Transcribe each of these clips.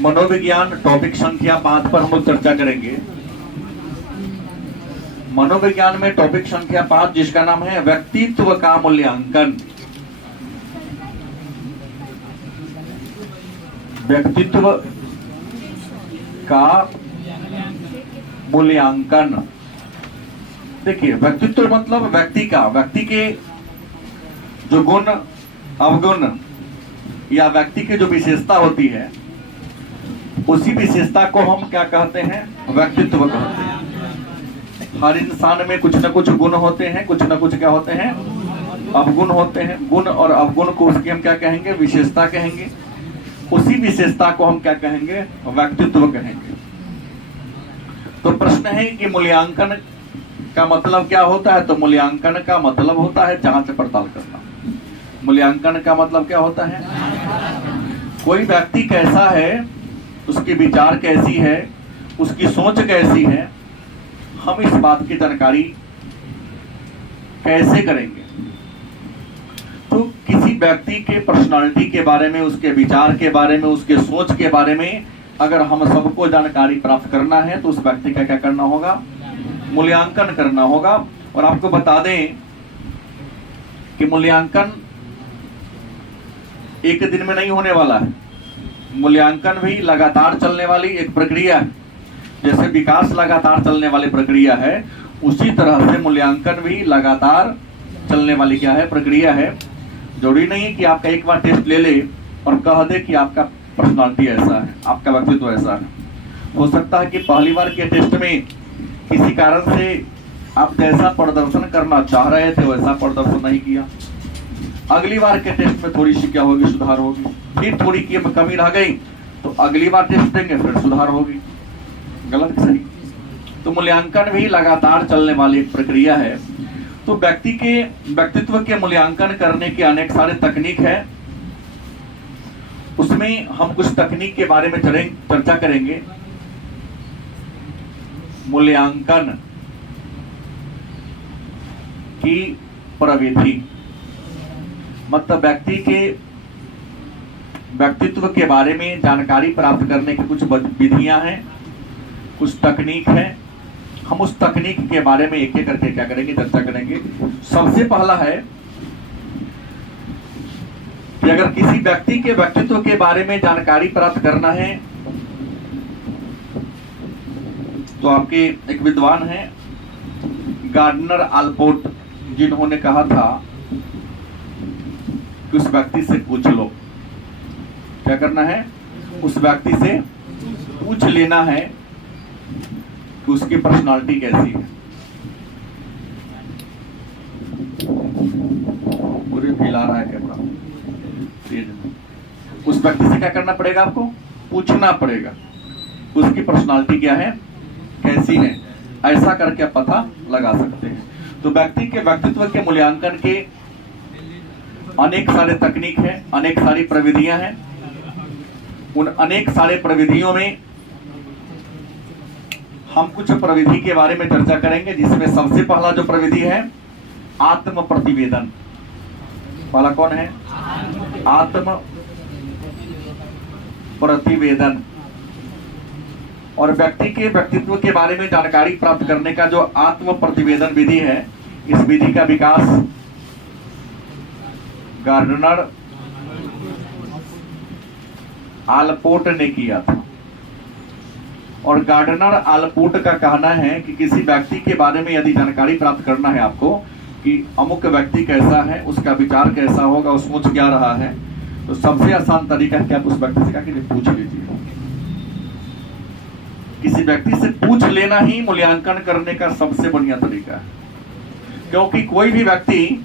मनोविज्ञान टॉपिक संख्या 5 पर हम लोग चर्चा करेंगे। मनोविज्ञान में टॉपिक संख्या 5 जिसका नाम है व्यक्तित्व का मूल्यांकन। व्यक्तित्व का मूल्यांकन। देखिए, व्यक्तित्व मतलब व्यक्ति के जो गुण अवगुण या व्यक्ति की जो विशेषता होती है, उसी विशेषता को हम क्या कहते हैं? व्यक्तित्व कहते हैं। हर इंसान में कुछ न कुछ गुण होते हैं, कुछ न कुछ क्या होते हैं? अवगुण होते हैं। गुण और अवगुण को उसकी हम क्या कहेंगे? विशेषता कहेंगे। उसी विशेषता को हम क्या कहेंगे? व्यक्तित्व कहेंगे। तो प्रश्न है कि मूल्यांकन का मतलब क्या होता है? तो मूल्यांकन का मतलब होता है जांच पड़ताल करना। मूल्यांकन का मतलब क्या होता है? कोई व्यक्ति कैसा है, उसके विचार कैसी है, उसकी सोच कैसी है, हम इस बात की जानकारी कैसे करेंगे? तो किसी व्यक्ति के पर्सनालिटी के बारे में, उसके विचार के बारे में, उसके सोच के बारे में अगर हम सबको जानकारी प्राप्त करना है तो उस व्यक्ति का क्या करना होगा? मूल्यांकन करना होगा। और आपको बता दें कि मूल्यांकन एक दिन में नहीं होने वाला है। मूल्यांकन भी लगातार चलने वाली एक प्रक्रिया है। जैसे विकास लगातार चलने वाली प्रक्रिया है, उसी तरह से मूल्यांकन भी लगातार चलने वाली क्या है? प्रक्रिया है। जरूरी नहीं कि आपका एक बार टेस्ट ले ले और कह दे कि आपका पर्सनालिटी ऐसा है, आपका व्यक्तित्व ऐसा है। हो सकता है कि पहली बार के टेस्ट में किसी कारण से आप जैसा प्रदर्शन करना चाह रहे थे वैसा प्रदर्शन नहीं किया। अगली बार के टेस्ट में थोड़ी सी क्या होगी? सुधार होगी। फिर थोड़ी की कमी रह गई तो अगली बार टेस्ट देंगे, फिर सुधार होगी। गलत कि सही? तो मूल्यांकन भी लगातार चलने वाली एक प्रक्रिया है। तो व्यक्ति के व्यक्तित्व के मूल्यांकन करने के अनेक सारे तकनीक है। उसमें हम कुछ तकनीक के बारे में चर्चा करेंगे। मूल्यांकन की प्रविधि मतलब व्यक्ति के व्यक्तित्व के बारे में जानकारी प्राप्त करने की कुछ विधियां हैं, कुछ तकनीक है। हम उस तकनीक के बारे में एक एक करके क्या करेंगे? चर्चा करेंगे। सबसे पहला है कि अगर किसी व्यक्ति के व्यक्तित्व के बारे में जानकारी प्राप्त करना है तो आपके एक विद्वान हैं गार्डनर आल्पोर्ट, जिन्होंने कहा था कि उस व्यक्ति से पूछ लो। क्या करना है? उस व्यक्ति से पूछ लेना है कि उसकी पर्सनालिटी कैसी है। पूरी फैला रहा है कैमरा। उस व्यक्ति से क्या करना पड़ेगा? आपको पूछना पड़ेगा उसकी पर्सनालिटी क्या है, कैसी है। ऐसा करके आप पता लगा सकते हैं। तो व्यक्ति के व्यक्तित्व के मूल्यांकन के अनेक सारे तकनीक है, अनेक सारी प्रविधियां हैं। उन अनेक सारे प्रविधियों में हम कुछ प्रविधि के बारे में चर्चा करेंगे, जिसमें सबसे पहला जो प्रविधि है आत्म प्रतिवेदन। पहला कौन है? आत्म प्रतिवेदन। और व्यक्ति के व्यक्तित्व के बारे में जानकारी प्राप्त करने का जो आत्म प्रतिवेदन विधि है, इस विधि का विकास गार्डनर आल्पोर्ट ने किया था। और गार्डनर आल्पोर्ट का कहना है कि किसी व्यक्ति के बारे में यदि जानकारी प्राप्त करना है आपको कि अमुक व्यक्ति कैसा है, उसका विचार कैसा होगा, वो सोच क्या रहा है, तो सबसे आसान तरीका है कि आप उस व्यक्ति से क्या कीजिए? पूछ लीजिए। किसी व्यक्ति से पूछ लेना ही मूल्यांकन करने का सबसे बढ़िया तरीका है। क्योंकि कोई भी व्यक्ति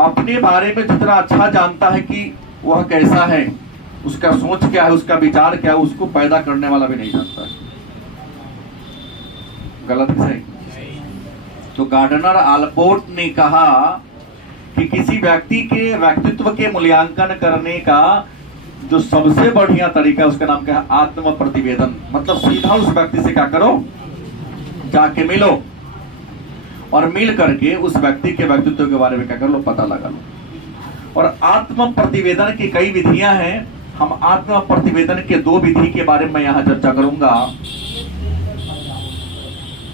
अपने बारे में जितना अच्छा जानता है कि वह कैसा है, उसका सोच क्या है, उसका विचार क्या है, उसको पैदा करने वाला भी नहीं जानता है। गलत सही? तो गार्डनर आल्पोर्ट ने कहा कि किसी व्यक्ति के व्यक्तित्व के मूल्यांकन करने का जो सबसे बढ़िया तरीका है उसका नाम क्या है? आत्म प्रतिवेदन। मतलब सीधा उस व्यक्ति से क्या करो? जाके मिलो और मिल करके उस व्यक्ति के व्यक्तित्व के बारे में क्या कर लो? पता लगा लो। और आत्म प्रतिवेदन की कई विधियां हैं। हम आत्म प्रतिवेदन के दो विधि के बारे में यहां चर्चा करूंगा।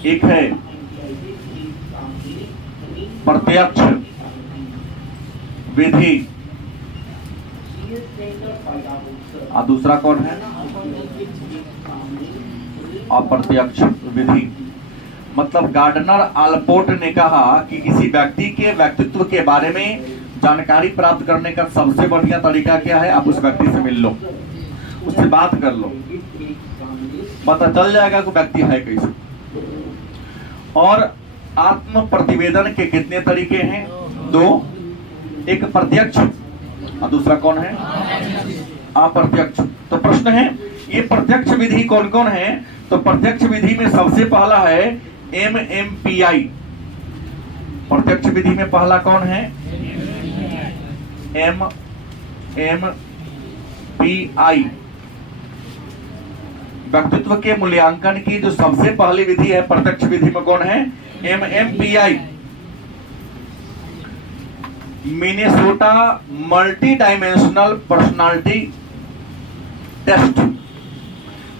एक है प्रत्यक्ष विधि और दूसरा कौन है? अप्रत्यक्ष विधि। मतलब गार्डनर आलपोर्ट ने कहा कि किसी व्यक्ति के व्यक्तित्व के बारे में जानकारी प्राप्त करने का सबसे बढ़िया तरीका क्या है? आप उस व्यक्ति से मिल लो, उससे बात कर लो, पता चल जाएगा कि व्यक्ति है कैसे। और आत्म प्रतिवेदन के कितने तरीके हैं? दो, एक प्रत्यक्ष और दूसरा कौन है? अप्रत्यक्ष। तो प्रश्न है ये प्रत्यक्ष विधि कौन कौन है? तो प्रत्यक्ष विधि में सबसे पहला है MMPI। प्रत्यक्ष विधि में पहला कौन है? MMPI। व्यक्तित्व के मूल्यांकन की जो सबसे पहली विधि है प्रत्यक्ष विधि में कौन है? MMPI। Minnesota multi dimensional personality test.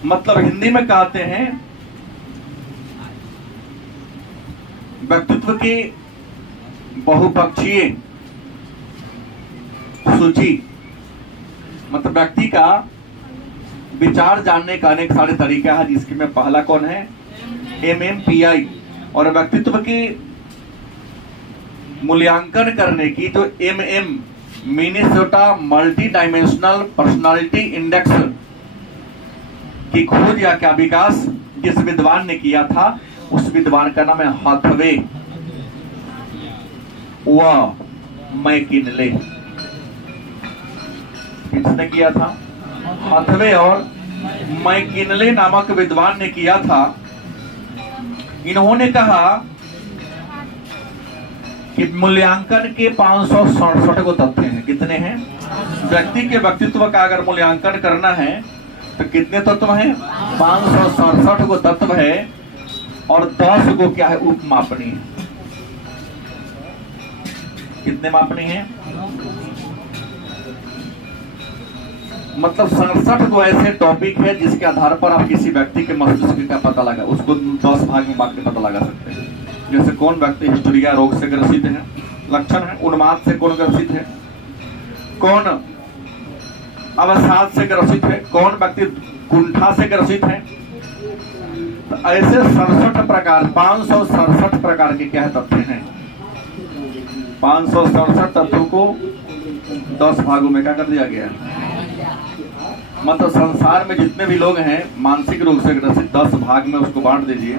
मतलब हिंदी में कहते हैं व्यक्तित्व की बहुपक्षीय सूची। मतलब व्यक्ति का विचार जानने का अनेक सारे तरीका है, जिसके में पहला कौन है? MMPI। और व्यक्तित्व की मूल्यांकन करने की जो Minnesota multi dimensional personality index की खोज या क्या विकास जिस विद्वान ने किया था, उस विद्वान का नाम है हाथवे व मैकिनले। किसने किया था? हाथवे और मैकिनले नामक विद्वान ने किया था। इन्होंने कहा कि मूल्यांकन के 567 को तथ्य हैं। कितने हैं? व्यक्ति के व्यक्तित्व का अगर मूल्यांकन करना है तो कितने तत्व हैं? 567 को तत्व है और 10 को क्या है? उपमापनी है। कितने मापनी है? मतलब 67 को ऐसे टॉपिक है जिसके आधार पर आप किसी व्यक्ति के मस्तिष्क का पता लगा, उसको 10 भाग में बांट के पता लगा सकते हैं। जैसे कौन व्यक्ति हिस्टोरिया रोग से ग्रसित है, लक्षण है। उन्माद से कौन ग्रसित है, कौन अवसाद से ग्रसित है, कौन व्यक्ति कुंठा से ग्रसित है। तो ऐसे 67 प्रकार 567 प्रकार के क्या तथ्य हैं। 567 तत्वों को 10 भागों में क्या कर दिया गया है। मतलब संसार में जितने भी लोग हैं मानसिक रोग से ग्रसित 10 भाग में उसको बांट दीजिए।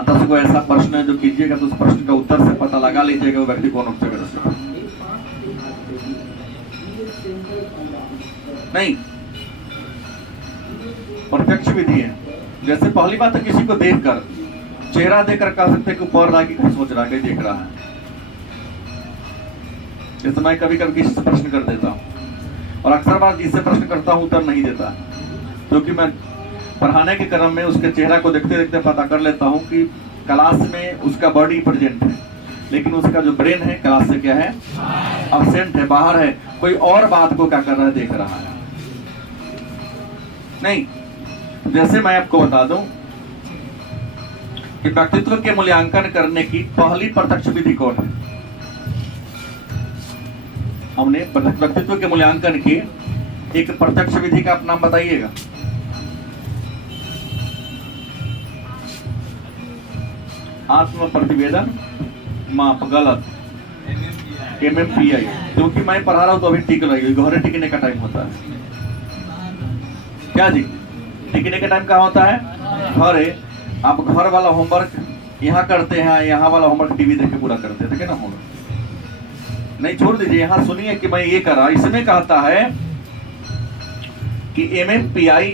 10 को ऐसा प्रश्न है जो कीजिएगा तो उस प्रश्न का उत्तर से पता लगा लीजिएगा वो व्यक्ति कौन रोग से ग्रसित है। नहीं, प्रत्यक्ष विधि है। जैसे पहली बात है किसी को देखकर, चेहरा देखकर कह सकते कि ऊपर रहा कि क्या सोच रहा है, देख रहा है। जैसे मैं कभी कभी किसी से प्रश्न कर देता हूँ और अक्सर बार जिससे प्रश्न करता हूँ उत्तर नहीं देता, क्योंकि मैं पढ़ाने के क्रम में उसके चेहरा को देखते देखते पता कर लेता हूँ कि क्लास में उसका बॉडी प्रेजेंट है, लेकिन उसका जो ब्रेन है क्लास से क्या है? अब्सेंट है, बाहर है, कोई और बात को क्या कर रहा है? देख रहा है। नहीं, जैसे मैं आपको बता दूं कि व्यक्तित्व के मूल्यांकन करने की पहली प्रत्यक्ष विधि कौन है? हमने व्यक्तित्व के मूल्यांकन की एक प्रत्यक्ष विधि का आप नाम बताइएगा। आत्म प्रतिवेदन माप गलत, MMPI। क्योंकि मैं पढ़ा रहा हूं तो अभी टिक रही, घरे टिकने का टाइम होता है। क्या जी? टिकने का टाइम कहाँ होता है? घरे। आप घर वाला होमवर्क यहाँ करते हैं, यहाँ वाला होमवर्क टीवी देख के पूरा करते हैं, ना होमवर्क नहीं छोड़ दीजिए। यहाँ सुनिए कि मैं ये करा। इसमें कहता है कि MMPI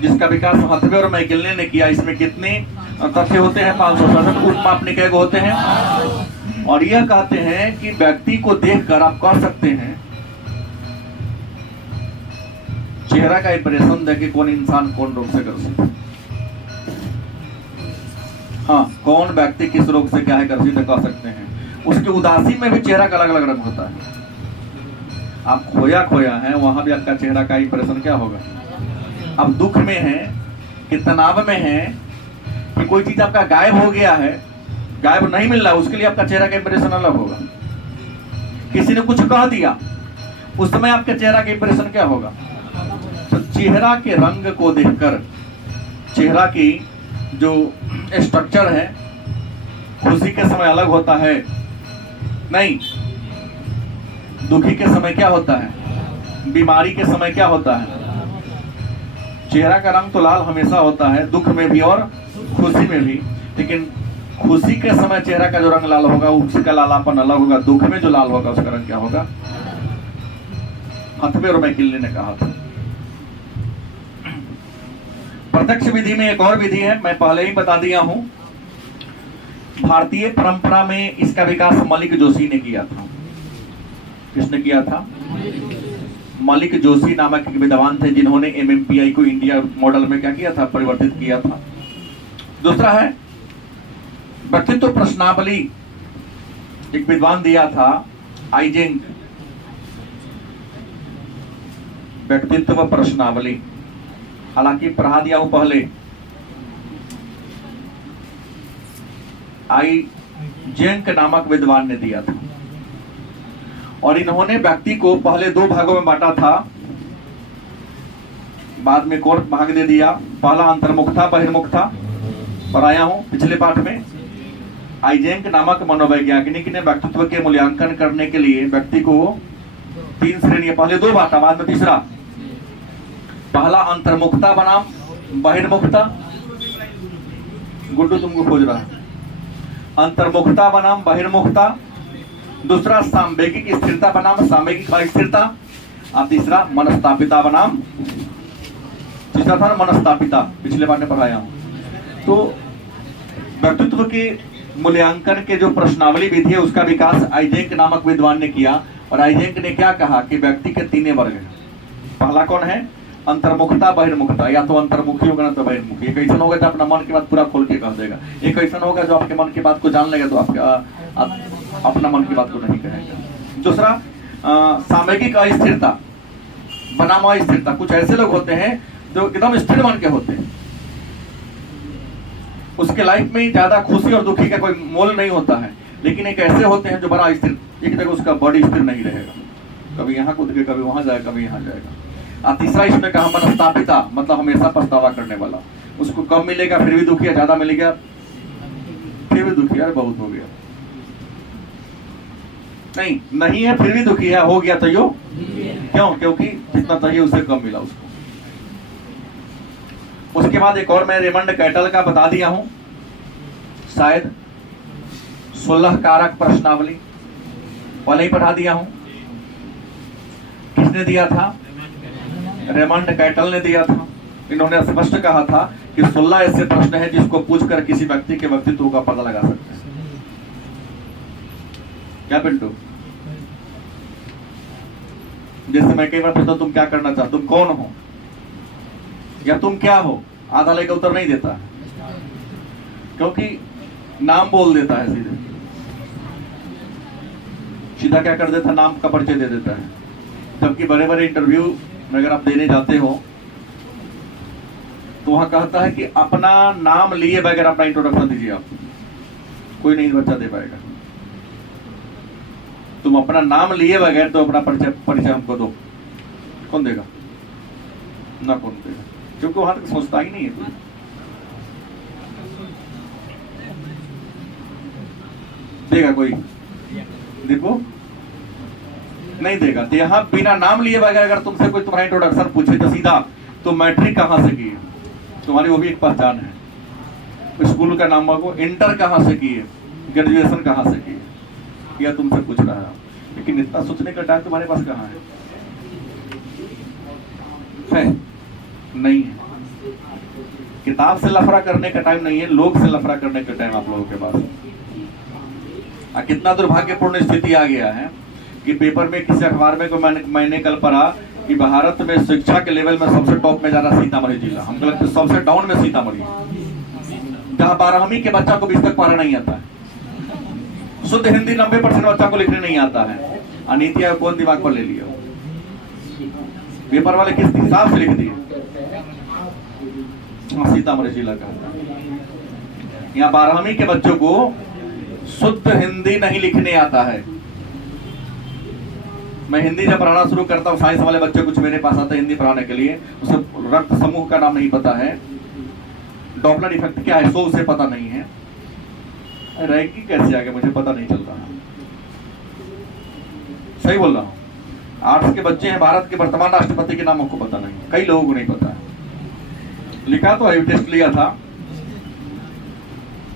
जिसका विकास हाथवे और मैकिनले ने किया, इसमें कितने तथ्य होते हैं? 567। उपमापनी के होते हैं। और यह कहते हैं कि व्यक्ति को देखकर आप कह सकते हैं, चेहरा का इंप्रेशन देके कौन इंसान कौन रोग से ग्रसित है। हाँ, कौन व्यक्ति किस रोग से क्या है ग्रसित है कह सकते हैं। उसकी उदासी में भी चेहरा का अलग अलग रंग होता है। आप खोया खोया हैं, वहां भी आपका चेहरा का इंप्रेशन क्या होगा? आप दुख में हैं कि तनाव में हैं कि कोई चीज आपका गायब हो गया है, गायब नहीं मिल रहा, उसके लिए आपका चेहरा का इंप्रेशन अलग होगा। किसी ने कुछ कह दिया, उस समय आपके चेहरा का इंप्रेशन क्या होगा? तो चेहरा के रंग को देखकर, चेहरा की जो स्ट्रक्चर है, खुशी के समय अलग होता है, नहीं दुखी के समय क्या होता है, बीमारी के समय क्या होता है। चेहरा का रंग तो लाल हमेशा होता है, दुख में भी और खुशी में भी, लेकिन खुशी के समय चेहरा का जो रंग लाल होगा उसका लालापन अलग होगा, दुख में जो लाल होगा उसका रंग क्या होगा? हथवे और मैकिलने ने कहा था। प्रत्यक्ष विधि में एक और विधि है, मैं पहले ही बता दिया हूं। भारतीय परंपरा में इसका विकास मलिक जोशी ने किया था। किसने किया था? मलिक जोशी नामक एक विद्वान थे जिन्होंने एमएमपीआई को इंडिया मॉडल में क्या किया था? परिवर्तित किया था। दूसरा है व्यक्तित्व प्रश्नावली, एक विद्वान दिया था आइजेंक, व्यक्तित्व प्रश्नावली। हालांकि पढ़ा दिया हूं पहले, आइजेंक नामक विद्वान ने दिया था, और इन्होंने व्यक्ति को पहले दो भागों में बांटा था, बाद में कोर्ट भाग दे दिया। पहला अंतर्मुखता बहिर्मुखता, पढ़ाया हूं पिछले पाठ में। आइजेंक नामक मनोवैज्ञानिक ने व्यक्तित्व के मूल्यांकन करने के लिए व्यक्ति को 3 श्रेणी, पहले 2 बांटा, बाद में तीसरा। पहला अंतर्मुखता बनाम बहिर्मुखता, गुड्डू तुमको खोज रहा है, अंतर्मुखता बनाम बहिर्मुखता। दूसरा सांवेगिक स्थिरता बनाम सामयिक अस्थिरता, और तीसरा मनस्तापिता बनाम, तीसरा था मनस्तापिता, पिछले बार ने पढ़ाया हूं। तो व्यक्तित्व के मूल्यांकन के जो प्रश्नावली विधि है उसका विकास आइजेंक नामक विद्वान ने किया। और आइजेंक ने क्या कहा कि व्यक्ति के 3 वर्ग हैं। पहला कौन है? अंतर्मुखता बहिर्मुखता, या तो अंतर्मुखी होगा ना तो बहिर्मुखी। एक ऐसा होगा जो अपना मन की बात पूरा खोल के कह देगा, एक ऐसा होगा जो आपके मन की बात को जान लेगा तो आपका अपना मन की बात को नहीं कहेगा। दूसरा सामयिक अस्थिरता बनाम अस्थिरता, कुछ ऐसे लोग होते हैं जो एकदम स्थिर मन के होते हैं, उसके लाइफ में ज्यादा खुशी और दुखी का कोई मोल नहीं होता है, लेकिन एक ऐसे होते हैं जो बड़ा स्थिर, एक जगह उसका बॉडी स्थिर नहीं रहेगा, कभी यहाँ कूद के कभी वहां जाएगा कभी यहाँ जाएगा। और तीसरा इसमें कहा मनस्तापिता, मतलब हमेशा पछतावा करने वाला, उसको कम मिलेगा फिर भी दुखी है, ज्यादा मिलेगा फिर भी दुखी है, बहुत हो गया, नहीं है फिर भी दुखी है, हो गया तो यो क्यों? क्योंकि जितना चाहिए उससे कम मिला उसको। उसके बाद एक और मैं रेमंड कैटल का बता दिया हूं, शायद 16 कारक प्रश्नावली, पहले ही पढ़ा दिया हूं। किसने दिया था? रेमंड कैटल ने दिया था। इन्होंने स्पष्ट कहा था कि 16 ऐसे प्रश्न हैं जिसको पूछकर किसी व्यक्ति के व्यक्तित्व का पता लगा सकते हैं। क्या पिंटू? जैसे मैं कई बार पूछता हूं तुम क्या करना चाहते, तुम कौन हो या तुम क्या हो, आधा लेकर उत्तर नहीं देता है, क्योंकि नाम बोल देता है सीधा क्या कर देता है, नाम का परिचय दे देता है। जबकि बड़े बड़े इंटरव्यू में अगर आप देने जाते हो तो वहां कहता है कि अपना नाम लिए बगैर अपना इंट्रोडक्शन दीजिए। आप कोई नहीं बच्चा दे पाएगा, तुम अपना नाम लिए बगैर तो अपना परिचय हमको दो, कौन देगा? ना कौन देगा, क्योंकि वहां तक सोचता ही नहीं है कोई। देगा कोई? देखो नहीं देगा। तो यहाँ बिना नाम लिए बगैर अगर तुमसे कोई तुम्हारा इंट्रोडक्शन पूछे तो सीधा तुम मैट्रिक कहाँ से किए, तुम्हारी वो भी एक पहचान है। स्कूल का नाम मांगो, इंटर कहाँ से किए, ग्रेजुएशन कहाँ से किए, या तुमसे पूछ रहा है। लेकिन इतना सोचने का टाइम तुम्हारे पास कहाँ है? नहीं है। किताब से लफड़ा करने का टाइम नहीं है, लोग से लफड़ा करने का टाइम आप लोगों के पास। कितना दुर्भाग्यपूर्ण स्थिति आ गया है कि पेपर में किसी अखबार में मैंने कल पढ़ा कि भारत में शिक्षा के लेवल में सबसे टॉप में जा रहा सीतामढ़ी जिला, हमको लगता है सबसे डाउन में सीतामढ़ी, जहाँ 12वीं के बच्चा को 20 तक पढ़ा नहीं आता है, शुद्ध हिंदी 90% बच्चा को लिखने नहीं आता है। नीति आयोग कौन दिमाग पर ले लिया? पेपर वाले किस हिसाब से लिख दिए। सीतामढ़ी जिला का यहाँ 12वीं के बच्चों को शुद्ध हिंदी नहीं लिखने आता है। मैं हिंदी जब पढ़ाना शुरू करता हूँ, साइंस वाले बच्चे कुछ मेरे पास आते हैं हिंदी पढ़ाने के लिए, उसे रक्त समूह का नाम नहीं पता है, डॉपलर इफेक्ट क्या है सो उसे पता नहीं है, रैंकिंग कैसे आ गया मुझे पता नहीं चल रहा। सही बोल रहा हूँ। आर्ट्स के बच्चे हैं, भारत के वर्तमान राष्ट्रपति के नाम आपको पता नहीं, कई लोगों को नहीं पता है। लिखा तो है, टेस्ट लिया था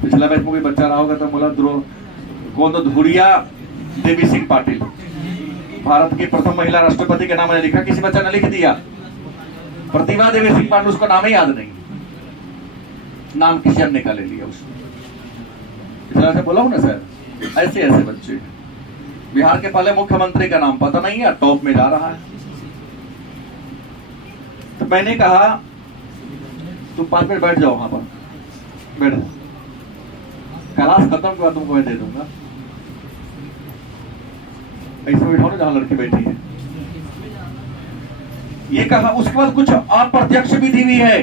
पिछला बैच में, कोई बच्चा रहा होगा तो बोला कौन तो धुरिया देवी सिंह पाटिल, भारत की प्रथम महिला राष्ट्रपति के नाम मैंने लिखा, किसी बच्चा ने लिख दिया प्रतिभा देवी सिंह पाटिल, उसको नाम ही याद नहीं, नाम किसी अन्य का ले लिया उसने। इस तरह से बोला हूं ना सर, ऐसे ऐसे बच्चे। बिहार के पहले मुख्यमंत्री का नाम पता नहीं है, टॉप में जा रहा है। तो मैंने कहा तुम 5 मिनट बैठ जाओ, वहां पर बैठ जाओ, क्लास खत्म के बाद तुमको मैं दे दूंगा। ऐसे बैठाओ ना जहां लड़की बैठी है। ये कहा। उसके बाद कुछ अप्रत्यक्ष विधि भी है।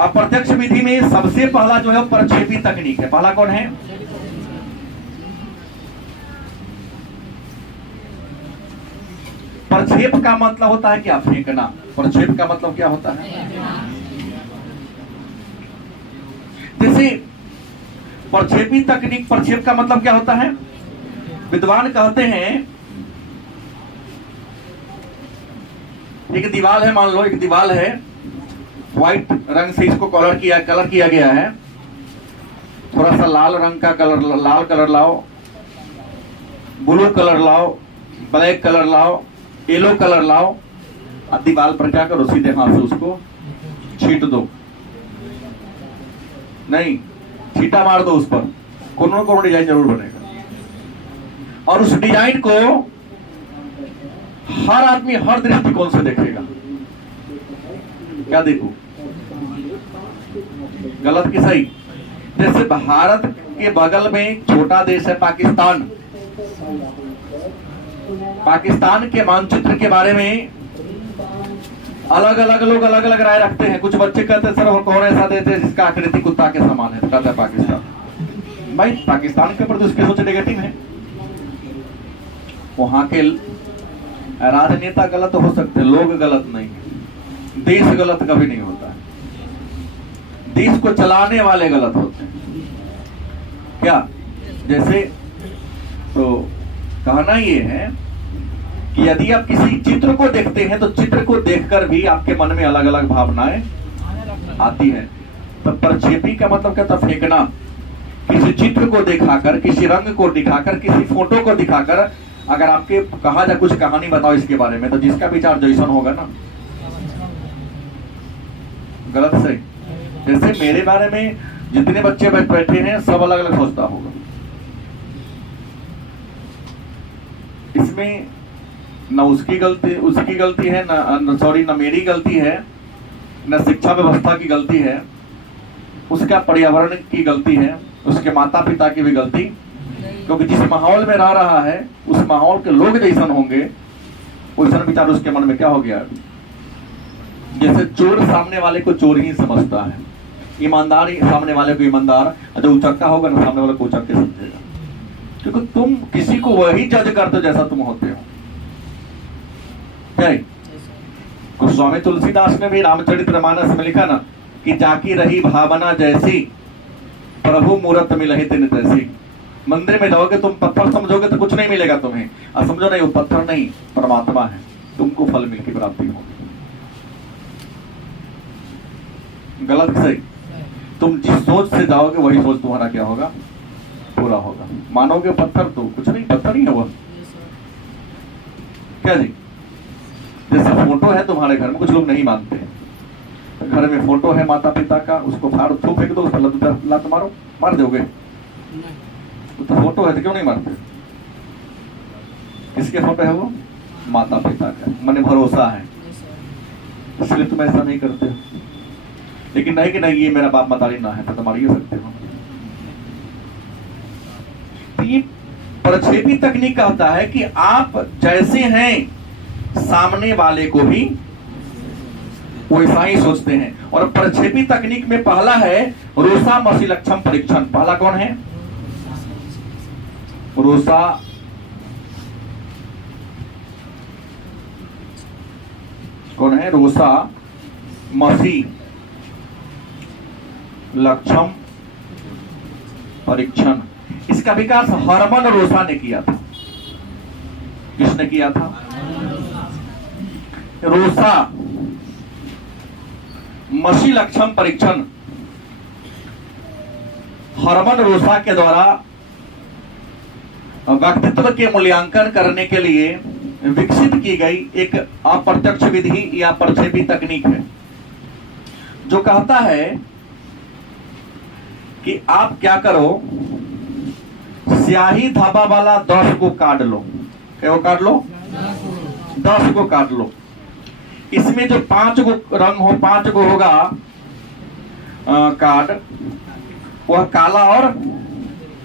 अप्रत्यक्ष विधि में सबसे पहला जो है प्रक्षेपी तकनीक है। पहला कौन है? प्रक्षेप का मतलब होता है क्या? फेंकना। प्रक्षेप का मतलब क्या होता है? जैसे प्रक्षेपी तकनीक, प्रक्षेप का मतलब क्या होता है? विद्वान कहते हैं एक दीवार है, मान लो एक दीवार है, व्हाइट रंग से इसको कलर किया गया है, थोड़ा सा लाल रंग का कलर, लाल कलर लाओ, ब्लू कलर लाओ, ब्लैक कलर लाओ, येलो कलर लाओ, अब दीवार पर क्या करो, सीधे हाथ से उसको छीट दो, नहीं छीटा मार दो उस पर, कोनो कोनो डिजाइन जरूर बनेगा। और उस डिजाइन को हर आदमी हर दृष्टिकोण से देखेगा। क्या देखो, गलत की सही? जैसे भारत के बगल में एक छोटा देश है पाकिस्तान, पाकिस्तान के मानचित्र के बारे में अलग अलग लोग अलग अलग राय रखते हैं। कुछ बच्चे कहते हैं सर वो कौन ऐसा देश है जिसका आकृति कुत्ता के समान है, तो कहता है पाकिस्तान। भाई पाकिस्तान के प्रति उसकी सोच नेगेटिव है। वहां के राजनेता गलत हो सकते हैं, लोग गलत नहीं है। देश गलत कभी नहीं होता है, देश को चलाने वाले गलत होते हैं। क्या? जैसे तो कहना ये है कि यदि आप किसी चित्र को देखते हैं तो चित्र को देखकर भी आपके मन में अलग अलग भावनाएं आती हैं। तो प्रक्षेपी का मतलब क्या था? फेंकना। किसी चित्र को दिखाकर, किसी रंग को दिखाकर, किसी फोटो को दिखाकर अगर आपके कहा जाए कुछ कहानी बताओ इसके बारे में, तो जिसका विचार जैसन होगा ना, गलत सही। जैसे मेरे बारे में जितने बच्चे बैठे हैं सब अलग अलग सोचता होगा। इसमें न उसकी गलती है, न मेरी गलती है, न शिक्षा व्यवस्था की गलती है, उसका पर्यावरण की गलती है, उसके माता पिता की भी गलती। क्योंकि जिस माहौल में रह रहा है उस माहौल के लोग जैसन होंगे वैसा विचार उसके मन में क्या हो गया। जैसे चोर सामने वाले को चोर ही समझता है, ईमानदार ही सामने वाले को ईमानदार, जो उचक्का होगा ना सामने वाले को उचक्के समझेगा। क्योंकि तुम किसी को वही जज करते हो जैसा तुम होते हो। क्या गोस्वामी तुलसीदास ने भी रामचरितमानस में लिखा ना कि जाकी रही भावना जैसी, प्रभु मूरत मिलहि तिन तैसी। मंदिर में जाओगे तुम पत्थर समझोगे तो कुछ नहीं मिलेगा तुम्हें, और समझो नहीं वो पत्थर नहीं परमात्मा है, तुमको फल मिल की प्राप्ति होगी। गलत सही? तुम जिस सोच से जाओगे वही सोच तुम्हारा क्या होगा? पूरा होगा। मानोगे पत्थर तो कुछ नहीं, पत्थर ही है वो। क्या जी? जैसे फोटो है तुम्हारे घर में, कुछ लोग नहीं मानते, तो घर में फोटो है माता पिता का, उसको फाड़ फेंक दो, उस पर लात मारो, मार दोगे? तो फोटो है तो क्यों नहीं मारते? किसके फोटो है वो? माता पिता का, मन भरोसा है, इसलिए तुम ऐसा नहीं करते हो। लेकिन नहीं कि नहीं ये मेरा बाप मतारी ना है तो तुम मार सकते हो। तो ये प्रक्षेपी तकनीक का होता है कि आप जैसे हैं सामने वाले को भी वैसा ही सोचते हैं। और प्रक्षेपी तकनीक में पहला है रोसा मसीलक्षम परीक्षण। पहला कौन है? रोसा कौन है? रोसा मसी लक्षम परीक्षण। इसका विकास हरमन रोसा ने किया था। किसने किया था? रोसा मसी लक्षम परीक्षण हरमन रोसा के द्वारा व्यक्तित्व के मूल्यांकन करने के लिए विकसित की गई एक अप्रत्यक्ष विधि या प्रक्षेपी तकनीक है, जो कहता है कि आप क्या करो, स्याही धाबा वाला 10 को काट लो। क्या वो काट लो? 10 को काट लो। इसमें जो 5 को रंग हो, 5 को होगा कार्ड, वह काला और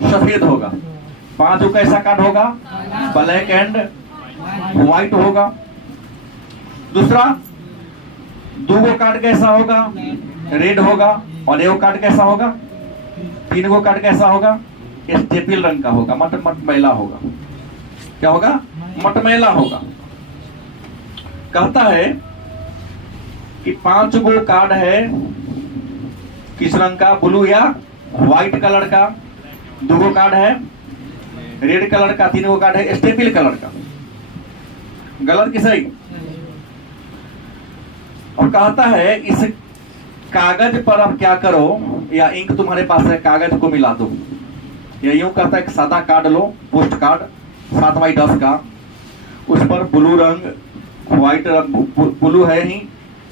सफेद होगा। 5 को कैसा कार्ड होगा? ब्लैक एंड व्हाइट होगा। दूसरा 2 को कार्ड कैसा होगा? रेड होगा। और 1 कार्ड कैसा होगा? 3 को कार्ड कैसा होगा? स्टेपिल रंग का होगा, मटमैला होगा। क्या होगा? मटमैला होगा। कहता है कि 5 गो कार्ड है किस रंग का? ब्लू या व्हाइट कलर का। 2 गो कार्ड है रेड कलर का। 3 गो कार्ड है स्टेपिल कलर का। गलत कि सही? और कहता है इस कागज पर अब क्या करो, या इंक तुम्हारे पास है, कागज को मिला दो। या यूं कहता है कि सादा कार्ड लो, पोस्ट कार्ड 7x10 का, उस पर ब्लू रंग, व्हाइट रंग, ब्लू है ही,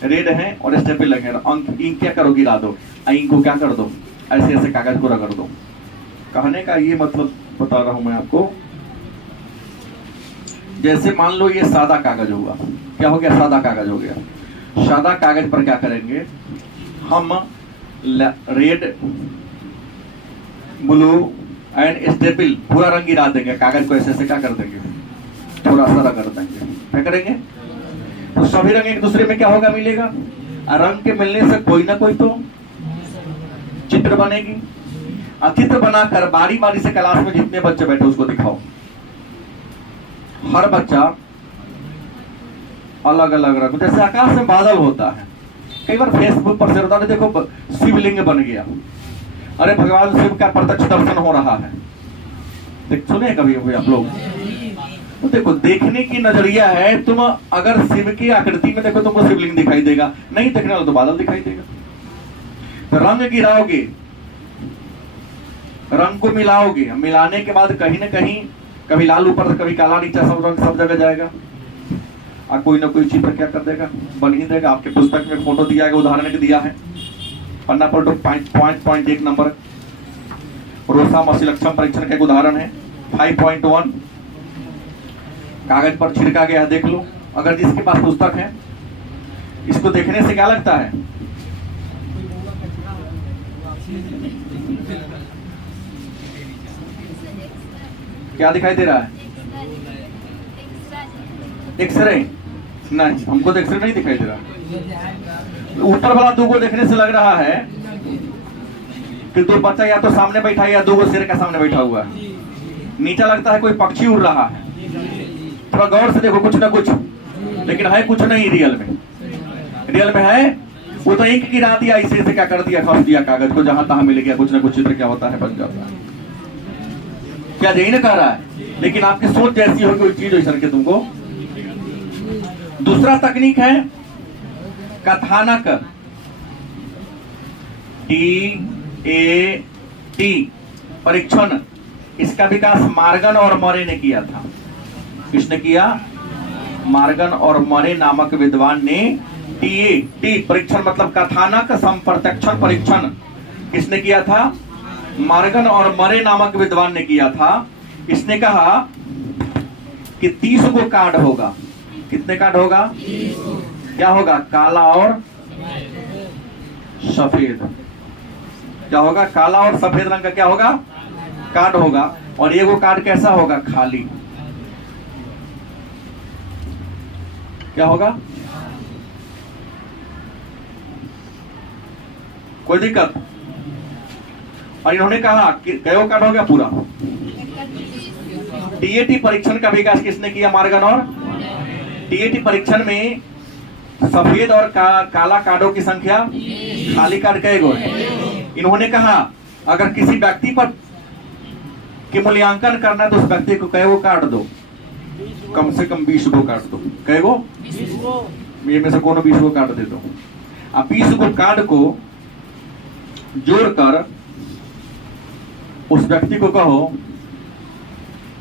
रेड है और स्टेपिल लगे। इंक क्या करो? गिरा दो। इंक को क्या कर दो? ऐसे ऐसे कागज को रगड़ दो। कहने का ये मतलब बता रहा हूं मैं आपको। जैसे मान लो ये सादा कागज होगा। क्या हो गया? सादा कागज हो गया। सादा कागज पर क्या करेंगे हम? रेड, ब्लू एंड स्टेपिल पूरा रंग गिरा देंगे। कागज को ऐसे ऐसे क्या कर देंगे? थोड़ा सा रगड़ देंगे। क्या करेंगे? तो सभी रंग एक दूसरे में क्या होगा? मिलेगा। रंग के मिलने से कोई ना कोई तो चित्र बनेगी। चित्र बनाकर बारी बारी से क्लास में जितने बच्चे बैठे उसको दिखाओ। हर बच्चा अलग अलग रंग, जैसे आकाश में बादल होता है। कई बार फेसबुक पर से होता है, देखो शिवलिंग बन गया। अरे भगवान शिव का प्रत्यक्ष दर्शन हो रहा है। सुने कभी हुए आप लोग? तो देखो, देखने की नजरिया है। तुम अगर शिव की आकृति में देखो तुमको शिवलिंग दिखाई देगा, नहीं देखने वाला तो बादल दिखाई देगा। तो रंग गिराओगे, रंग को मिलाओगे, मिलाने के बाद कहीं ना कहीं कभी लाल ऊपर कभी काला नीचे, सब रंग सब जगह जाएगा। और कोई ना कोई चित्र क्या कर देगा? बन ही देगा। आपके पुस्तक में फोटो दिया है, उदाहरण के दिया है, पन्ना पर 5.1 नंबर रोसा मसीलक्षम परीक्षण का एक उदाहरण है। 5.1 कागज पर छिड़का गया है, देख लो। अगर जिसके पास पुस्तक है, इसको देखने से क्या लगता है? क्या दिखाई दे रहा है? एक्सरे? नहीं, हमको तो एक्सरे नहीं दिखाई दे रहा। ऊपर वाला 2 को देखने से लग रहा है कि 2 बच्चा या तो सामने बैठा है या 2 शेर का सामने बैठा हुआ है। नीचा लगता है कोई पक्षी उड़ रहा है। थोड़ा गौर से देखो, कुछ ना कुछ, लेकिन है कुछ नहीं। रियल में है वो तो इंक गिरा दिया, इसे से क्या कर दिया? खस दिया कागज को, जहां तहां मिल गया। कुछ ना कुछ चित्र क्या होता है? बन जाता है। क्या यही ना कह रहा है? लेकिन आपकी सोच जैसी होगी कोई चीज वैसा के तुमको। दूसरा तकनीक है कथानक, TAT परीक्षण। इसका विकास मार्गन और मरे ने किया था। किसने किया? मार्गन और मरे नामक विद्वान ने TAT परीक्षण मतलब कथानक संप्रत्यक्षण परीक्षण किसने किया था? मार्गन और मरे नामक विद्वान ने किया था। इसने कहा कि 30 को कार्ड होगा। कितने कार्ड होगा? 30। क्या होगा? काला और सफेद। क्या होगा? काला और सफेद रंग का क्या होगा? कार्ड होगा। और ये वो कार्ड कैसा होगा? खाली। क्या होगा? कोई दिक्कत? और इन्होंने कहा कि कयो कार्ड हो गया पूरा। टीएटी परीक्षण का विकास किसने किया? मॉर्गन। और टीएटी परीक्षण में सफेद और काला कार्डों की संख्या, खाली कार्ड कई गो है? इन्होंने कहा अगर किसी व्यक्ति पर के मूल्यांकन करना है तो उस व्यक्ति को कई गो कार्ड दो, कम से कम 20 गो कार्ड दो। कई गो? ये में से कोनो 20 गो कार्ड दे दो। अब 20 गो कार्ड को जोड़कर उस व्यक्ति को कहो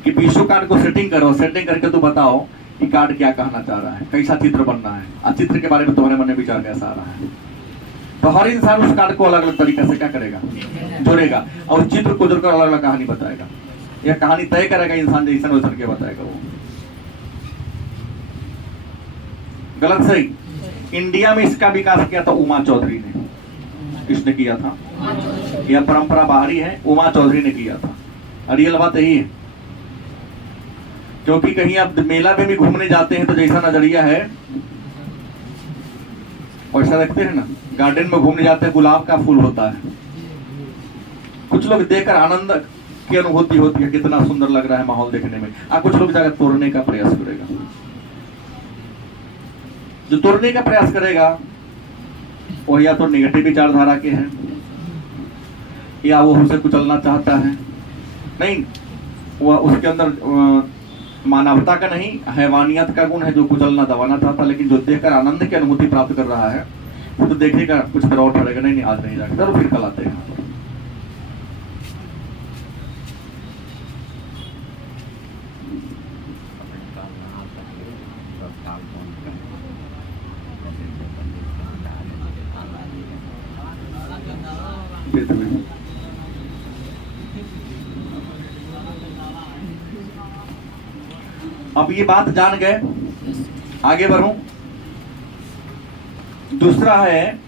कि 20 कार्ड को सेटिंग करो, सेटिंग करके तू बताओ कि कार्ड क्या कहना चाह रहा है, कैसा चित्र बनना है, और चित्र के बारे में तुम्हारे मन में विचार कैसा आ रहा है। तो हर इंसान उस कार्ड को अलग अलग तरीके से क्या करेगा? जोड़ेगा, और उस चित्र को जोड़कर अलग अलग कहानी बताएगा। यह कहानी तय करेगा इंसान जैसा वैसा के बताएगा वो। गलत सही? इंडिया में इसका विकास किया था उमा चौधरी ने। किसने किया था? यह परंपरा बाहरी है, उमा चौधरी ने किया था। और रियल बात यही है, क्योंकि कहीं आप मेला में भी घूमने जाते हैं तो जैसा नजरिया है वैसा देखते हैं ना। गार्डन में घूमने जाते हैं, गुलाब का फूल होता है, कुछ लोग देखकर आनंद की अनुभूति होती है, कितना सुंदर लग रहा है माहौल देखने में। और कुछ लोग जाकर तोड़ने का प्रयास करेगा। जो तोड़ने का प्रयास करेगा वो या तो निगेटिव विचारधारा के हैं, या वो उसे कुचलना चाहता है। नहीं, वो उसके अंदर मानवता का नहीं, हैवानियत का गुण है, जो कुचलना दबाना चाहता। लेकिन जो देखकर आनंद की अनुभूति प्राप्त कर रहा है वो तो देखेगा, कुछ फिर और पड़ेगा, नहीं आज नहीं जाएगा, चलो फिर कल आते हैं। अब ये बात जान गए, आगे बढ़ूं। दूसरा है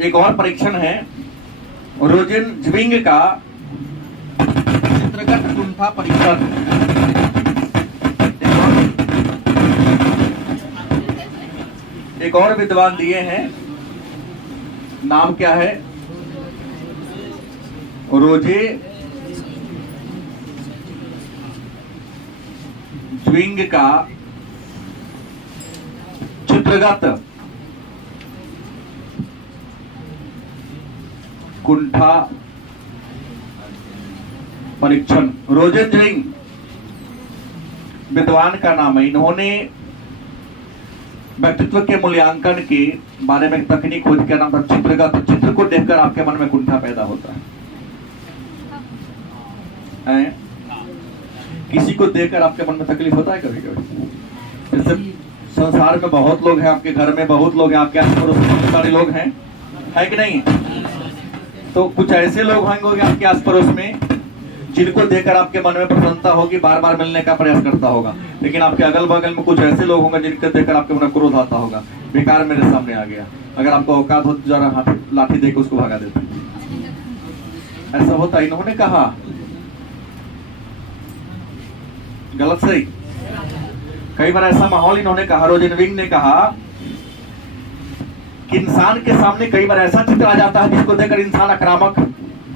एक और परीक्षण है, रोजेनज्विंग का चित्रगत कुंठा परीक्षण। एक और विद्वान दिए हैं, नाम क्या है? रोजेनज्विंग का चित्रगत कुंठा परीक्षण। रोजेनज्विंग विद्वान का नाम है। इन्होंने व्यक्तित्व के मूल्यांकन के बारे में तकनीक खोज के नाम था चित्रगत। चित्र को देखकर आपके मन में कुंठा पैदा होता है। किसी को देखकर आपके मन में तकलीफ होता है कभी कभी? जैसे संसार में बहुत लोग हैं, आपके घर में बहुत लोग हैं, आपके आस पड़ोस में बहुत सारे लोग हैं, है कि नहीं? तो कुछ ऐसे लोग होंगे आपके आस पड़ोस में जिनको देखकर आपके मन में प्रसन्नता होगी, बार बार मिलने का प्रयास करता होगा। लेकिन आपके अगल बगल में कुछ ऐसे लोग होंगे जिनको देखकर आपके मन में क्रोध आता होगा, बेकार मेरे सामने आ गया। अगर आपको औकात हो तो जरा लाठी देकर उसको भगा देते। ऐसा होता है। इन्होंने कहा, गलत सही? कई बार ऐसा माहौल इन्होंने कहा, रोजेनज्विंग ने कहा कि इंसान के सामने कई बार ऐसा चित्र आ जाता है जिसको देखकर इंसान आक्रामक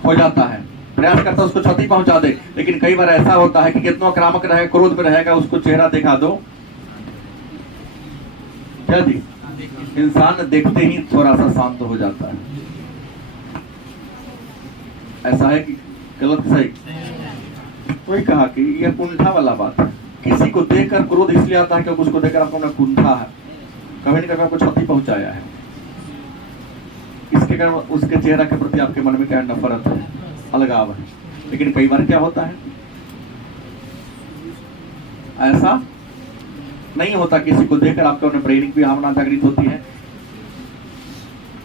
हो जाता है, प्रयास करता है उसको क्षति पहुंचा दे। लेकिन कई बार ऐसा होता है कि कितना आक्रामक रहे, क्रोध में रहेगा, उसको चेहरा दिखा दो, क्या जी, इंसान देखते ही थोड़ा सा शांत हो जाता है। ऐसा है कि गलत सही? वही कहा कि यह कुंठा वाला बात है। किसी को देखकर क्रोध इसलिए आता है क्योंकि उसको देखकर आपको ना कुंठा है, कभी न कभी आपको क्षति पहुंचाया है। इसके कारण उसके चेहरा के प्रति आपके मन में क्या नफरत है, अलगाव है। लेकिन कई बार क्या होता है, ऐसा नहीं होता। किसी को देखकर आपके मन में प्रेरिक भी भावना जागृत होती है।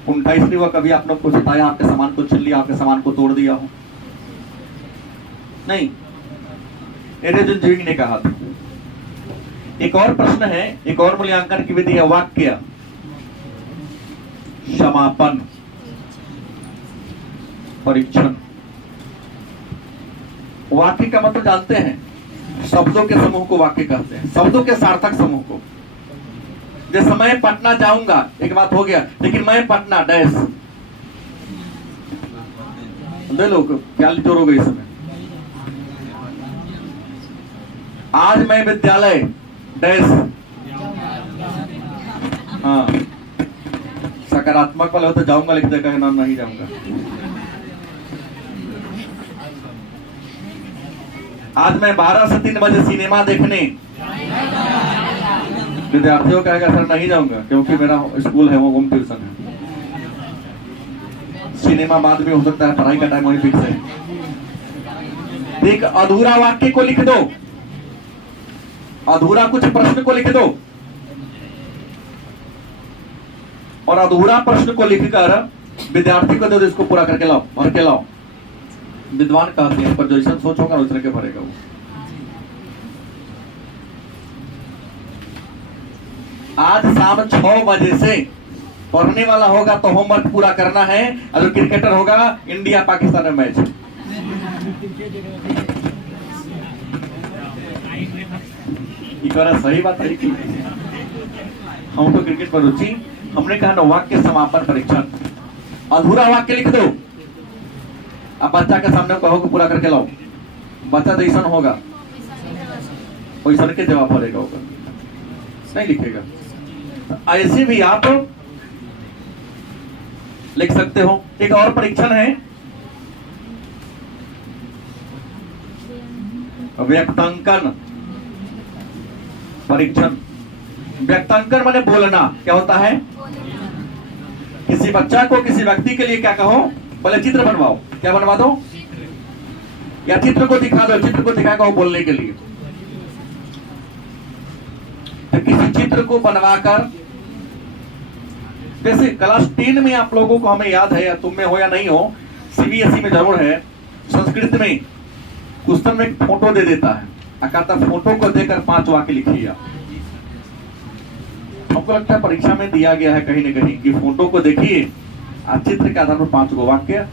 कुंठा इसलिए हुआ कभी आप लोग को सताया, आपके सामान को छीन लिया, आपके सामान को तोड़ दिया हो, नहीं। रोजेनज्विंग ने कहा था। एक और प्रश्न है, एक और मूल्यांकन की विधि है, वाक्य समापन परीक्षण। वाक्य का मतलब जानते हैं? शब्दों के समूह को वाक्य कहते हैं, शब्दों के सार्थक समूह को। जैसे मैं पटना जाऊंगा, एक बात हो गया, लेकिन मैं पटना डैश, दे लोग क्या चोर हो गई इसमें। आज मैं विद्यालय डैश, हाँ सकारात्मक वाला हो तो जाऊंगा, लिख देगा ना नहीं जाऊंगा। आज मैं 12 से 3 बजे सिनेमा देखने, विद्यार्थियों कहेगा सर नहीं जाऊंगा क्योंकि मेरा स्कूल है, वो होम ट्यूशन है। सिनेमा बाद में हो सकता है, पढ़ाई का टाइम वही फिक्स है। एक अधूरा वाक्य को लिख दो, अधूरा कुछ प्रश्न को लिख दो, और अधूरा प्रश्न को लिखकर विद्यार्थी को दे दो, इसको पूरा करके लाओ, भर के लाओ। विद्वान कहते हैं पर जैसा सोच होगा उस तरह के भरेगा वो। आज शाम 6 बजे से पढ़ने वाला होगा तो होमवर्क पूरा करना है, और जो क्रिकेटर होगा इंडिया पाकिस्तान में मैच। सही बात है कि हम तो क्रिकेट पर रुचि, हमने कहा ना वाक्य समापन परीक्षण, अधूरा वाक्य लिख दो, अब बच्चा के सामने कहो कि पूरा करके लाओ, बच्चा तो ऐसा होगा वैसा के जवाब भरेगा, होगा नहीं लिखेगा। ऐसे भी आप लिख सकते हो। एक और परीक्षण है व्यक्तांकन परीक्षण। व्यक्तांकन माने बोलना, क्या होता है? किसी बच्चा को किसी व्यक्ति के लिए क्या कहो, पहले चित्र बनवाओ, क्या बनवा दो, या चित्र को दिखा दो, चित्र को दिखा कहो बोलने के लिए। तो किसी चित्र को बनवाकर, जैसे क्लास 10 में आप लोगों को, हमें याद है या तुम में हो या नहीं हो, सीबीएसई में जरूर है, संस्कृत में क्वेश्चन में एक फोटो दे देता है, कहता फोटो को देकर 5 वाक्य लिखिए आप। हमको लगता है परीक्षा में दिया गया है कहीं न कहीं कि फोटो को देखिए, चित्र के आधार पर 5 वाक्य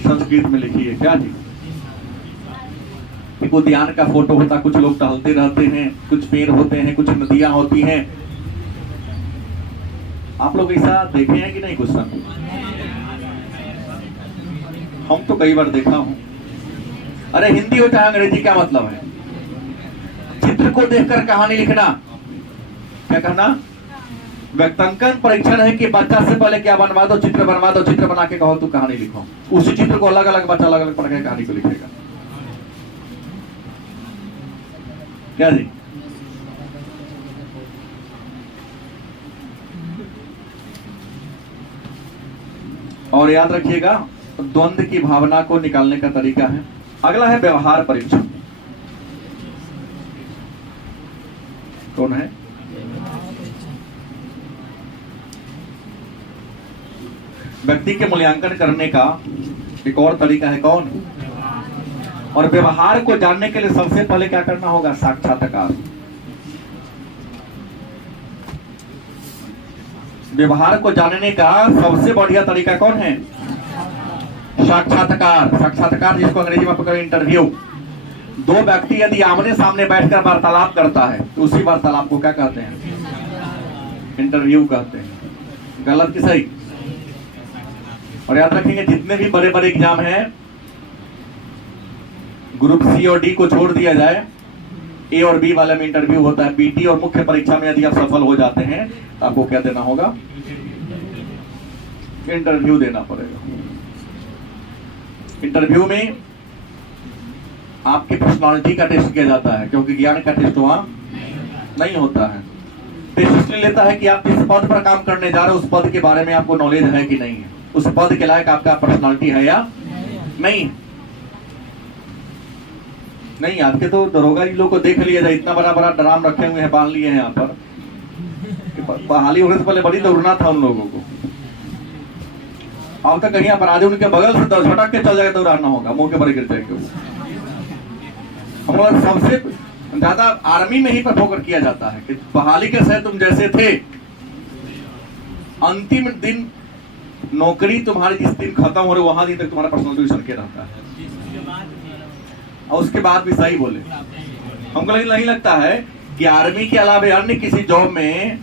संस्कृत में लिखिए। क्या जी, एक उद्यान का फोटो होता, कुछ लोग टहलते रहते हैं, कुछ पेड़ होते हैं, कुछ नदियां होती हैं। आप लोग ऐसा देखे हैं कि नहीं क्वेश्चन? हम तो कई बार देखा हूं। अरे हिंदी हो चाहे अंग्रेजी, क्या मतलब है? चित्र को देखकर कहानी लिखना, क्या कहना? व्यक्तांकन परीक्षण है कि बच्चा से पहले क्या बनवा दो, चित्र बनवा दो, चित्र बना के कहो तू कहानी लिखो। उसी चित्र को अलग अलग बच्चा अलग अलग पढ़ के कहानी को लिखेगा। क्या जी? और याद रखिएगा, द्वंद्व की भावना को निकालने का तरीका है। अगला है व्यवहार परीक्षण। कौन है? व्यक्ति के मूल्यांकन करने का एक और तरीका है, कौन? और व्यवहार को जानने के लिए सबसे पहले क्या करना होगा? साक्षात्कार। व्यवहार को जानने का सबसे बढ़िया तरीका कौन है? साक्षात्कार। साक्षात्कार जिसको अंग्रेजी में पकड़ो इंटरव्यू। दो व्यक्ति यदि आमने सामने बैठकर वार्तालाप करता है तो उसी वार्तालाप को क्या कहते हैं? इंटरव्यू कहते हैं। गलत कि सही? और याद रखेंगे जितने भी बड़े बड़े एग्जाम हैं, ग्रुप सी और डी को छोड़ दिया जाए, ए और बी वाले में इंटरव्यू होता है। पीटी और मुख्य परीक्षा में यदि आप सफल हो जाते हैं तो आपको क्या देना होगा? इंटरव्यू देना पड़ेगा। इंटरव्यू में आपकी पर्सनालिटी का टेस्ट किया जाता है, क्योंकि ज्ञान का टेस्ट वहां नहीं होता है। टेस्ट इसलिए लेता है कि आप जिस पद पर काम करने जा रहे हो उस पद के बारे में आपको नॉलेज है कि नहीं है, उस पद के लायक आपका पर्सनालिटी है या नहीं। नहीं, आपके तो दरोगा जी लोग को देख लिया जाए, इतना बड़ा बड़ा ड्राम रखे हुए हैं, बांध लिए हैं यहाँ पर। बहाली होने से पहले बड़ी दौड़ना था उन लोगों को। अब तक कहीं अपराधी उनके बगल से झटक के चल जाएगा, दौड़ाना होगा, मुंह के बड़े गिर जाएंगे वो। हम लोग सबसे ज्यादा आर्मी में ही पर फोकस किया जाता है कि बहाली के समय तुम जैसे थे, अंतिम दिन नौकरी तुम्हारी जिस दिन खत्म हो रही वहां दिन तक तुम्हारा पर्सनल सर के रहता है। और उसके बाद भी सही बोले, हमको नहीं लगता है कि आर्मी के अलावा अन्य किसी जॉब में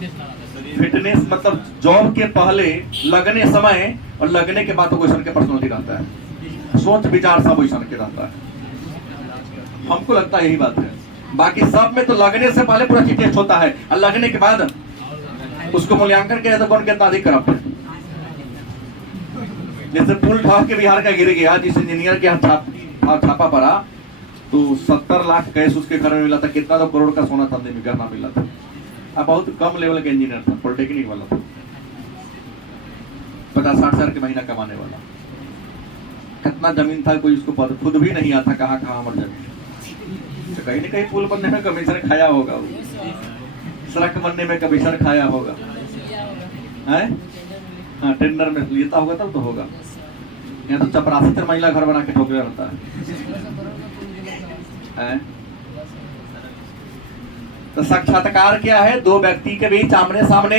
फिटनेस मतलब जॉब के पहले, लगने समय और लगने के बाद तो क्वेश्चन के पर्सनलिटी रहता है, सोच विचार सब क्वेश्चन के रहता है। हमको लगता है यही बात है। बाकी सब में तो लगने से पहले पूरा टेस्ट होता है और लगने के बाद उसको मूल्यांकन किया तो कौन कितना अधिक करप्ट है। जैसे पुल ठोक के बिहार का गिर गया, जिस इंजीनियर के हाथ छापा पड़ा तो 70 लाख कैश उसके घर में मिला था, कितना तो करोड़ का सोना धंधे में गहना मिला था। अब बहुत कम लेवल का इंजीनियर था, पॉलिटेक्निक वाला था, 50-60 हजार के महीना कमाने वाला। कितना जमीन था कोई उसको पता खुद भी नहीं आता, कहाँ हमारी जमीन। तो कहीं ना कहीं पुल बनने में कमीशन खाया होगा, सड़क बनने में कमीशन खाया होगा, है हाँ, टेंडर में लेता होगा तब तो होगा। यहाँ तो चपरासी 3 महिला घर बना के ठोकरे रहता है। तो साक्षात्कार क्या है? 2 व्यक्ति के बीच आमने सामने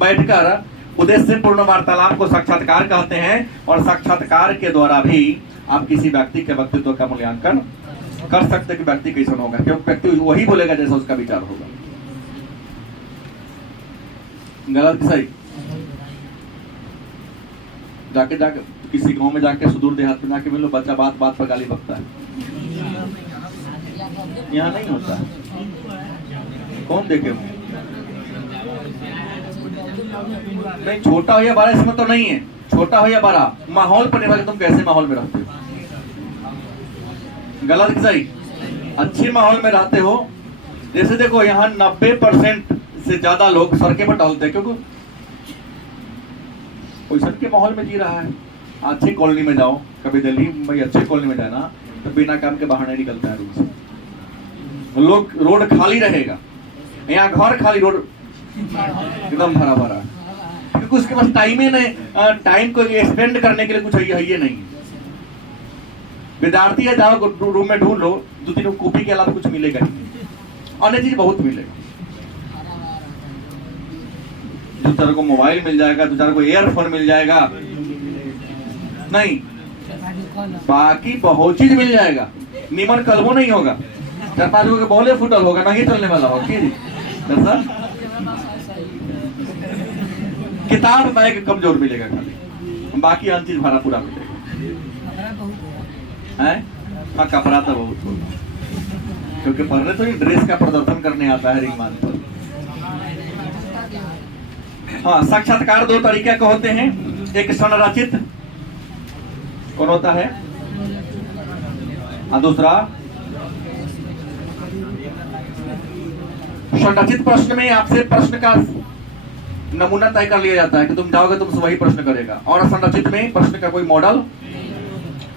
बैठकर उद्देश्य पूर्ण वार्तालाप को साक्षात्कार कहते हैं। और साक्षात्कार के द्वारा भी आप किसी व्यक्ति के व्यक्तित्व का मूल्यांकन कर सकते कि व्यक्ति कैसा होगा, क्योंकि व्यक्ति वही बोलेगा जैसा उसका विचार होगा। गलत कि सही? जाके किसी गांव में जाके सुदूर देहात में जाके मिलो, बच्चा बात बात पर गाली बकता है। यहाँ नहीं होता, कौन देखे? नहीं, छोटा हो या बड़ा इसमें तो नहीं है, छोटा हो या बड़ा, माहौल पर निर्भर तुम कैसे माहौल में रहते हो। गलत कि सही? अच्छे माहौल में रहते हो। जैसे देखो यहाँ 90% से ज्यादा लोग सड़के पर टहलते हैं, क्योंकि पैसा के माहौल में जी रहा है। अच्छी कॉलोनी में जाओ, कभी दिल्ली मुंबई अच्छी कॉलोनी में जाना तो बिना काम के बाहर नहीं निकलता है रूम से। लोग रोड खाली रहेगा, यहाँ घर खाली, रोड एकदम भरा भरा, क्योंकि उसके पास टाइम ही नहीं, टाइम को स्पेंड करने के लिए कुछ है ही नहीं। विद्यार्थी है, जाओ रूम में ढूंढ लो, 2-3 कॉपी के अलावा कुछ मिलेगा नहीं, अन्य चीज बहुत मिलेगा। दूसरे को मोबाइल मिल जाएगा, दूसरे को ईयरफोन मिल जाएगा, नहीं बाकी बहुत चीज मिल जाएगा। निमन कलमो नहीं होगा, 4-5 के बोले फुटल होगा, नहीं चलने वाला होगा। किताब बैग कमजोर मिलेगा खाली, बाकी हर चीज भरा पूरा मिलेगा। हाँ, कपड़ा तो बहुत होगा, क्योंकि पढ़ने तो ड्रेस का प्रदर्शन करने आता है रिंग मान पर। हाँ, साक्षात्कार 2 तरीके के होते हैं। एक संरचित कौन होता है, और दूसरा संरचित प्रश्न में आपसे प्रश्न का नमूना तय कर लिया जाता है कि तुम जाओगे तुमसे वही प्रश्न करेगा। और संरचित में प्रश्न का कोई मॉडल,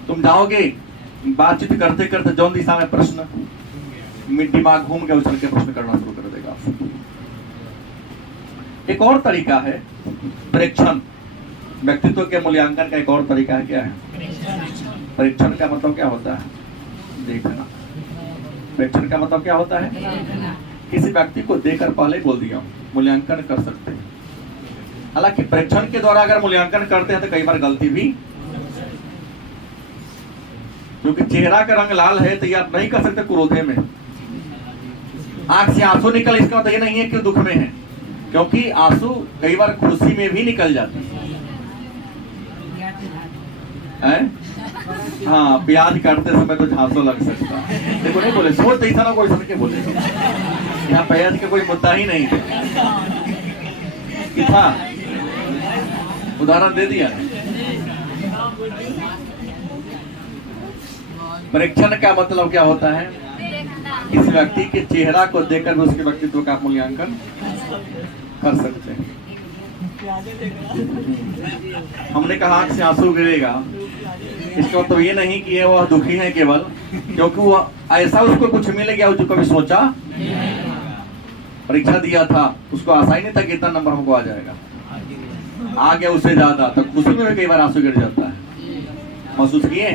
तुम जाओगे बातचीत करते करते जौन दिशा में प्रश्न दिमाग घूम के उछल के प्रश्न करना शुरू कर देगा आपसे। एक और तरीका है परीक्षण, व्यक्तित्व के मूल्यांकन का एक और तरीका है। क्या है परीक्षण? का मतलब क्या होता है? देखना। परीक्षण का मतलब क्या होता है? किसी व्यक्ति को देखकर पहले बोल दिया मूल्यांकन कर सकते हैं। हालांकि परीक्षण के द्वारा अगर मूल्यांकन करते हैं तो कई बार गलती भी, क्योंकि चेहरा का रंग लाल है तो ये आप नहीं कर सकते क्रोधे में। आंख से आंसू निकल, इसका मतलब ये नहीं है कि दुख में है, क्योंकि आंसू कई बार खुशी में भी निकल जाते हैं। हाँ, प्याज काटते समय तो झांसो लग सकता है। देखो नहीं बोले, सोच ऐसा ना कोई समझ के बोले, यहाँ प्याज का कोई मुद्दा ही नहीं था, उदाहरण दे दिया। परीक्षण का मतलब क्या होता है? किसी व्यक्ति के चेहरा को देखकर उसके व्यक्तित्व का मूल्यांकन कर सकते हैं। हमने कहा आंख से आंसू गिरेगा, इसका मतलब ये नहीं कि वह दुखी है केवल, क्योंकि वो ऐसा उसको कुछ मिल गया जो कभी सोचा। परीक्षा दिया था, उसको आशा ही नहीं था कि इतना नंबर हमको आ जाएगा, आ गया उससे ज्यादा, तो खुशी में भी कई बार आंसू गिर जाता है। महसूस किए?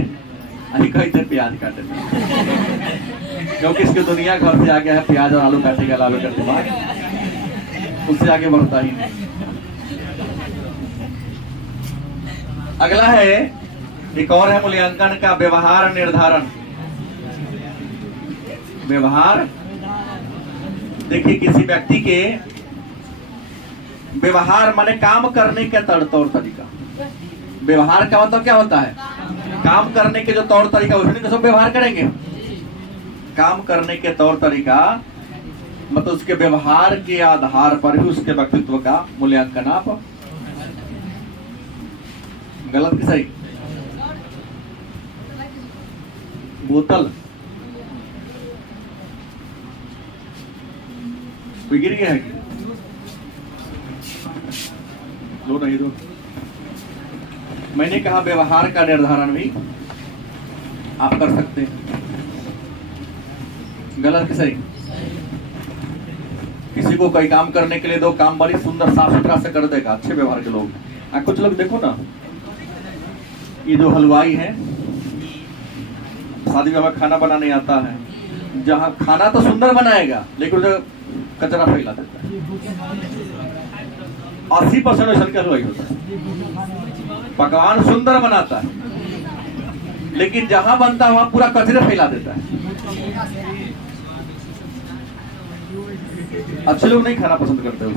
कहीं से प्याज काटे, क्योंकि इसकी दुनिया घर से आ गया है प्याज और आलू काटेगा, आलू का दिमाग उससे आगे बढ़ता ही नहीं। अगला है, एक और है मूल्यांकन का व्यवहार निर्धारण। व्यवहार, देखिए किसी व्यक्ति के व्यवहार माने काम करने के तौर तरीका। व्यवहार का मतलब क्या होता है? काम करने के जो तौर तरीका, उसमें तो सब व्यवहार करेंगे। काम करने के तौर तरीका मतलब उसके व्यवहार के आधार पर भी उसके व्यक्तित्व का मूल्यांकन आप। गलत कि सही? बोतल कोई गिर गया है कि? दो नहीं दो। मैंने कहा व्यवहार का निर्धारण भी आप कर सकते हैं। गलत कि सही? किसी को कोई काम करने के लिए दो, काम बड़ी सुंदर साफ सुथरा से कर देगा, अच्छे व्यवहार के लोग। कुछ लोग देखो ना, ये जो हलवाई है, शादी विवाह में खाना बनाने आता है, जहाँ खाना तो सुंदर बनाएगा लेकिन उधर कचरा फैला देता है। 80% ऐसा का हलवाई होता है। पकवान सुंदर बनाता है लेकिन जहां बनता है वहां पूरा कचरे फैला देता है। अच्छे लोग नहीं खाना पसंद करते हो।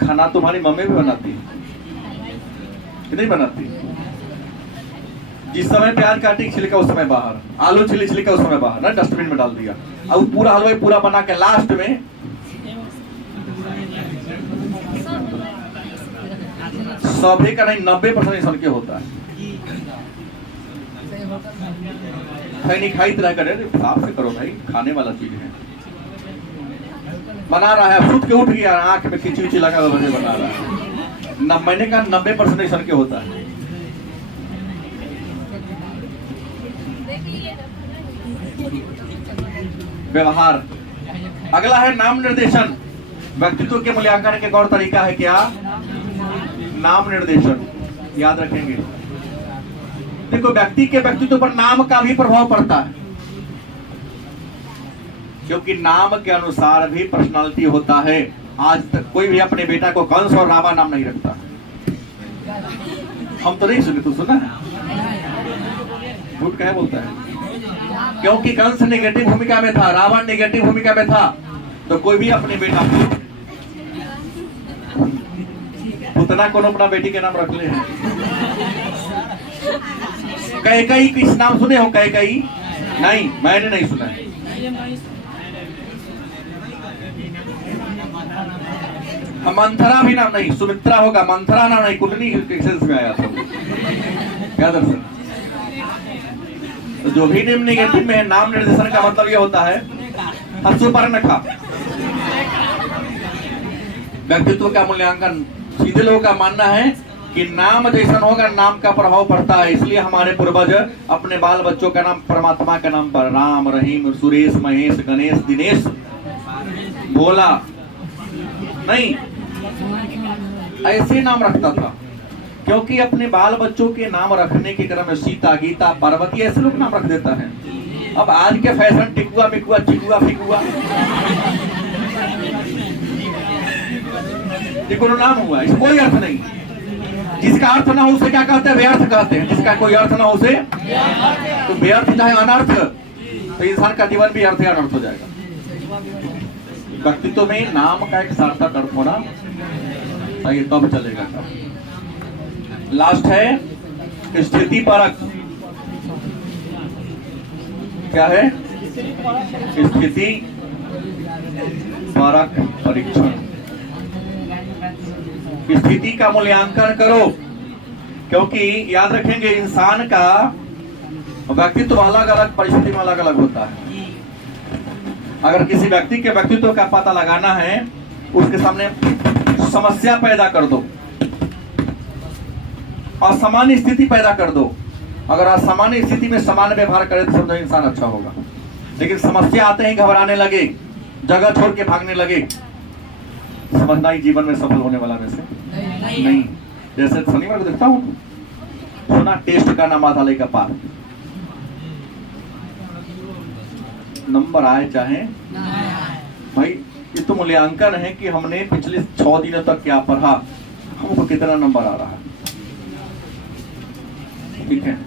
खाना तुम्हारी मम्मी भी बनाती है कि नहीं बनाती? जिस समय प्याज काटी छिलका उस समय बाहर, आलू छिली छिलका उस समय बाहर, ना डस्टबिन में डाल दिया। अब पूरा हलवाई पूरा बना के लास्ट में सभी का नहीं 90% इंसान के होता है। खैनी खाई तरह करे, साफ से करो भाई, खाने वाला चीज है। बना रहा है, फुट के उठ गया, आंख में खिंची खिंची लगा हुआ बना रहा है। मैंने कहा 90% इंसान के होता है। व्यवहार। अगला है नाम निर्देशन। व्यक्तित्व के मूल्यांकन के और तरीका है क्या? नाम निर्देशन। याद रखेंगे, देखो व्यक्ति के व्यक्तित्व पर नाम का भी प्रभाव पड़ता है, क्योंकि नाम के अनुसार भी पर्सनालिटी होता है। आज तक कोई भी अपने बेटा को कंस और रावण नाम नहीं रखता। हम तो नहीं सुने, तो सुना है? झूठ कहे बोलता है? क्योंकि कंस नेगेटिव भूमिका में था, रावण नेगेटिव भूमिका में था, तो कोई भी अपने बेटा को उतना कौन अपना बेटी के नाम रख ले। कैकई किस नाम सुने हो? कैकई? नहीं, मैंने नहीं सुना है। मंथरा भी नाम नहीं, सुमित्रा होगा, मंथरा नाम नहीं, कुंडली सेंस में आया था। क्या दर्शन? तो जो भी नेम नेगेटिव में है, नाम निर्देशन का मतलब यह होता है हंसुपर्णखा। व्यक्तित्व का मूल्यांकन सीधे लोगों का मानना है कि नाम जैसा होगा नाम का प्रभाव पड़ता है। इसलिए हमारे पूर्वज अपने बाल बच्चों का नाम परमात्मा के नाम पर राम, रहीम, सुरेश, महेश, गणेश, दिनेश, भोला नहीं ऐसे नाम रखता था, क्योंकि अपने बाल बच्चों के नाम रखने के क्रम में सीता, गीता, पार्वती ऐसे लोग नाम रख देता है। अब आज के फैशन टिकुआ मिकुआ चिकुआ फिकुआ कोई नाम हुआ, इसका कोई अर्थ नहीं। जिसका अर्थ ना हो उसे क्या कहते हैं? व्यर्थ कहते हैं। जिसका कोई अर्थ ना हो उसे तो व्यर्थ चाहे अनर्थ, तो इंसान का जीवन भी अर्थ या अनर्थ हो जाएगा। व्यक्तित्व में नाम का एक सार्थक अर्थ होना चाहिए, तब चलेगा। लास्ट है स्थिति परक। क्या है? स्थिति परक परीक्षण। स्थिति का मूल्यांकन करो, क्योंकि याद रखेंगे इंसान का व्यक्तित्व अलग अलग परिस्थिति में अलग अलग होता है। अगर किसी व्यक्ति के व्यक्तित्व का पता लगाना है, उसके सामने समस्या पैदा कर दो, असामान्य स्थिति पैदा कर दो। अगर असामान्य स्थिति में समान व्यवहार करे तो समझो इंसान अच्छा होगा। लेकिन समस्या आते ही घबराने लगे, जगह छोड़ के भागने लगे, समझना ही जीवन में सफल होने वाला में से नहीं। जैसे शनिवार को देखता हूँ, सुना टेस्ट का नाम आता का पार, नंबर आए चाहे भाई, ये तो मूल्यांकन है कि हमने पिछले 6 दिनों तक क्या पढ़ा, हमको कितना नंबर आ रहा है। ठीक है।